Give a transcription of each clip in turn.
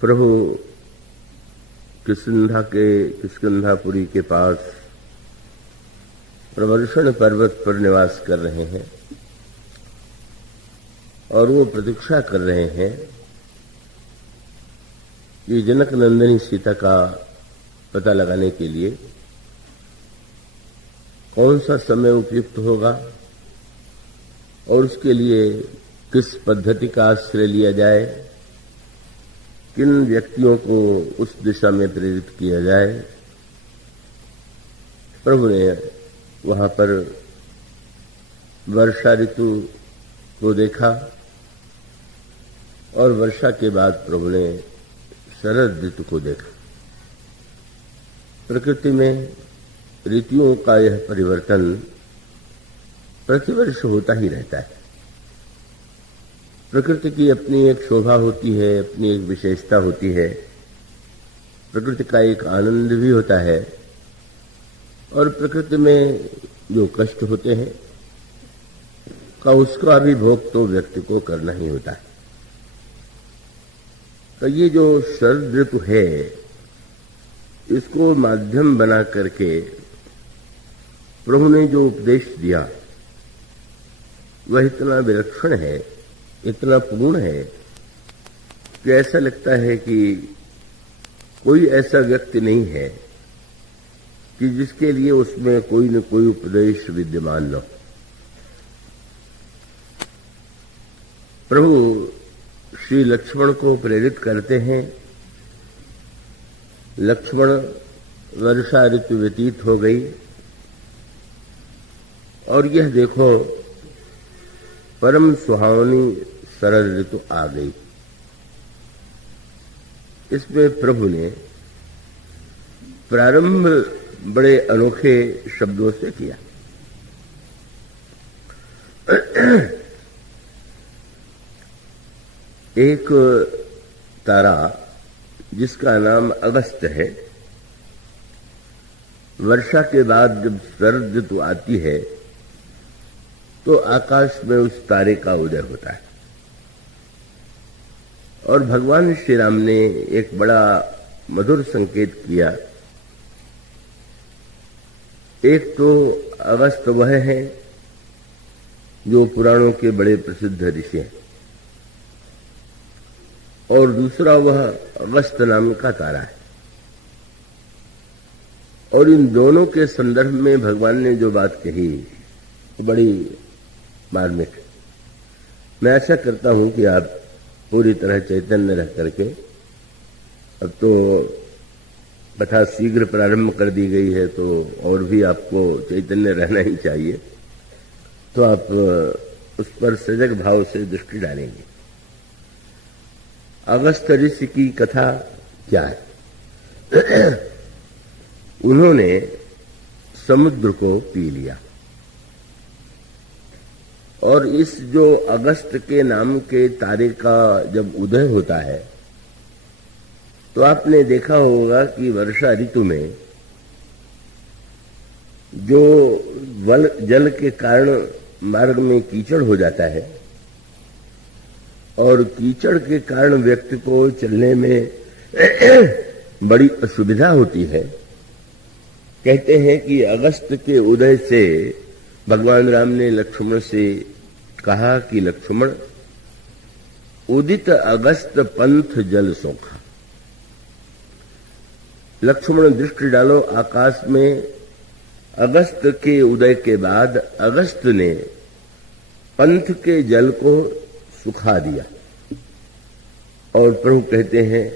प्रभु किष्किंधापुरी के पास प्रवर्षण पर्वत पर निवास कर रहे हैं और वो प्रतीक्षा कर रहे हैं कि जनक नंदिनी सीता का पता लगाने के लिए कौन सा समय उपयुक्त होगा और उसके लिए किस पद्धति का आश्रय लिया जाए, किन व्यक्तियों को उस दिशा में प्रेरित किया जाए। प्रभु ने वहां पर वर्षा ऋतु को देखा और वर्षा के बाद प्रभु ने शरद ऋतु को देखा। प्रकृति में ऋतुओं का यह परिवर्तन प्रतिवर्ष होता ही रहता है। प्रकृति की अपनी एक शोभा होती है, अपनी एक विशेषता होती है, प्रकृति का एक आनंद भी होता है और प्रकृति में जो कष्ट होते हैं का उसका भी भोग तो व्यक्ति को करना ही होता है। तो ये जो शरद ऋतु है इसको माध्यम बना करके प्रभु ने जो उपदेश दिया वह इतना विलक्षण है, इतना पूर्ण है कि ऐसा लगता है कि कोई ऐसा व्यक्ति नहीं है कि जिसके लिए उसमें कोई न कोई उपदेश विद्यमान न हो। प्रभु श्री लक्ष्मण को प्रेरित करते हैं। लक्ष्मण वर्षा ऋतु व्यतीत हो गई और यह देखो परम सुहावनी शरद ऋतु आ गई। इसमें प्रभु ने प्रारंभ बड़े अनोखे शब्दों से किया। एक तारा जिसका नाम अगस्त है, वर्षा के बाद जब शरद ऋतु आती है तो आकाश में उस तारे का उदय होता है और भगवान श्री राम ने एक बड़ा मधुर संकेत किया। एक तो अगस्त वह है जो पुराणों के बड़े प्रसिद्ध ऋषि हैं और दूसरा वह अगस्त नाम का तारा है और इन दोनों के संदर्भ में भगवान ने जो बात कही वो बड़ी मार्मिक है। मैं आशा करता हूं कि आप पूरी तरह चैतन्य रह करके, अब तो कथा शीघ्र प्रारंभ कर दी गई है तो और भी आपको चैतन्य रहना ही चाहिए, तो आप उस पर सजग भाव से दृष्टि डालेंगे। अगस्त ऋषि की कथा क्या है? उन्होंने समुद्र को पी लिया और इस जो अगस्त के नाम के तारे का जब उदय होता है तो आपने देखा होगा कि वर्षा ऋतु में जो जल के कारण मार्ग में कीचड़ हो जाता है और कीचड़ के कारण व्यक्ति को चलने में बड़ी असुविधा होती है। कहते हैं कि अगस्त के उदय से भगवान राम ने लक्ष्मण से कहा कि लक्ष्मण, उदित अगस्त पंथ जल सोखा। लक्ष्मण दृष्टि डालो आकाश में, अगस्त के उदय के बाद अगस्त ने पंथ के जल को सुखा दिया और प्रभु कहते हैं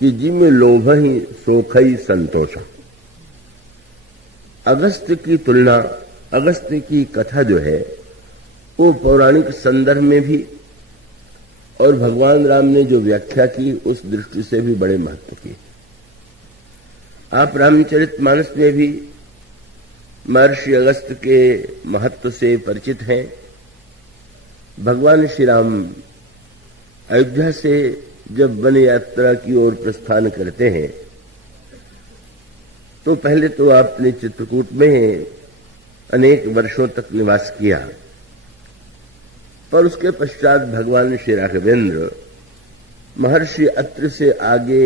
कि जिम लोभ ही सोख ही संतोष। अगस्त की तुलना, अगस्त की कथा जो है वो पौराणिक संदर्भ में भी और भगवान राम ने जो व्याख्या की उस दृष्टि से भी बड़े महत्व की। आप रामचरितमानस में भी महर्षि अगस्त के महत्व से परिचित हैं। भगवान श्री राम अयोध्या से जब वन यात्रा की ओर प्रस्थान करते हैं तो पहले तो आपने चित्रकूट में अनेक वर्षों तक निवास किया, पर उसके पश्चात भगवान श्री राघवेंद्र महर्षि अत्रि से आगे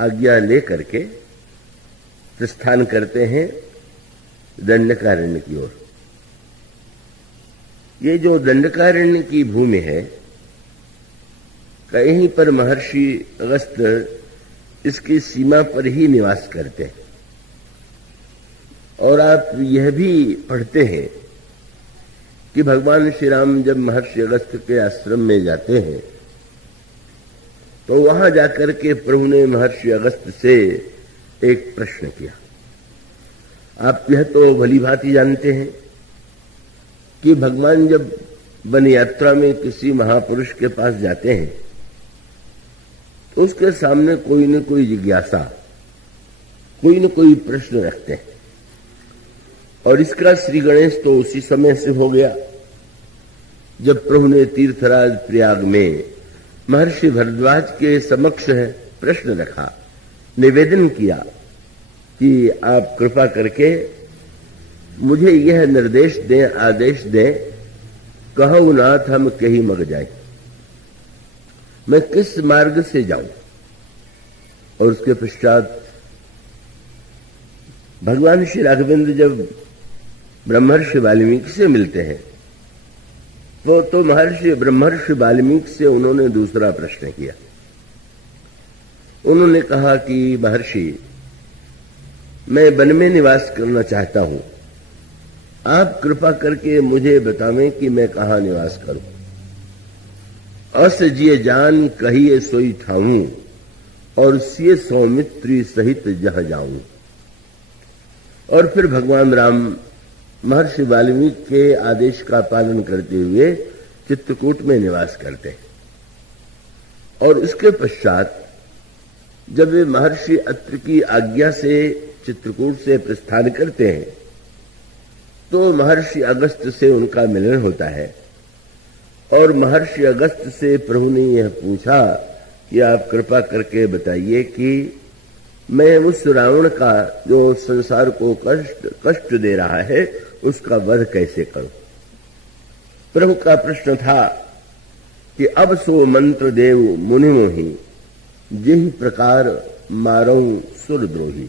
आज्ञा ले करके प्रस्थान करते हैं दंडकारण्य की ओर। ये जो दंडकारण्य की भूमि है, कहीं पर महर्षि अगस्त्य इसकी सीमा पर ही निवास करते हैं। और आप यह भी पढ़ते हैं कि भगवान श्री राम जब महर्षि अगस्त्य के आश्रम में जाते हैं तो वहां जाकर के प्रभु ने महर्षि अगस्त्य से एक प्रश्न किया। आप यह तो भली भांति जानते हैं कि भगवान जब वन यात्रा में किसी महापुरुष के पास जाते हैं तो उसके सामने कोई न कोई जिज्ञासा, कोई न कोई प्रश्न रखते हैं। और इसका श्री गणेश तो उसी समय से हो गया जब प्रभु ने तीर्थराज प्रयाग में महर्षि भरद्वाज के समक्ष प्रश्न रखा, निवेदन किया कि आप कृपा करके मुझे यह निर्देश दें, आदेश दें, कहु नाथ हम कहीं मग जाए, मैं किस मार्ग से जाऊं। और उसके पश्चात भगवान श्री राघवेंद्र जब ब्रह्मर्षि वाल्मीकि से मिलते हैं तो महर्षि ब्रह्मर्षि वाल्मीकि से उन्होंने दूसरा प्रश्न किया। उन्होंने कहा कि महर्षि, मैं वन में निवास करना चाहता हूं, आप कृपा करके मुझे बतावें कि मैं कहां निवास करूं। अस जिये जान कहिए सोई ठाऊं, और सिए सौमित्री सहित जह जाऊं। और फिर भगवान राम महर्षि वाल्मीकि के आदेश का पालन करते हुए चित्रकूट में निवास करते हैं। और उसके पश्चात जब वे महर्षि अत्रि की आज्ञा से चित्रकूट से प्रस्थान करते हैं तो महर्षि अगस्त्य से उनका मिलन होता है। और महर्षि अगस्त्य से प्रभु ने यह पूछा कि आप कृपा करके बताइए कि मैं उस रावण का जो संसार को कष्ट दे रहा है उसका वध कैसे करूं। प्रभु का प्रश्न था कि अब सो मंत्र देव मुनि मोहि, जिह प्रकार मारऊं सुरद्रोही।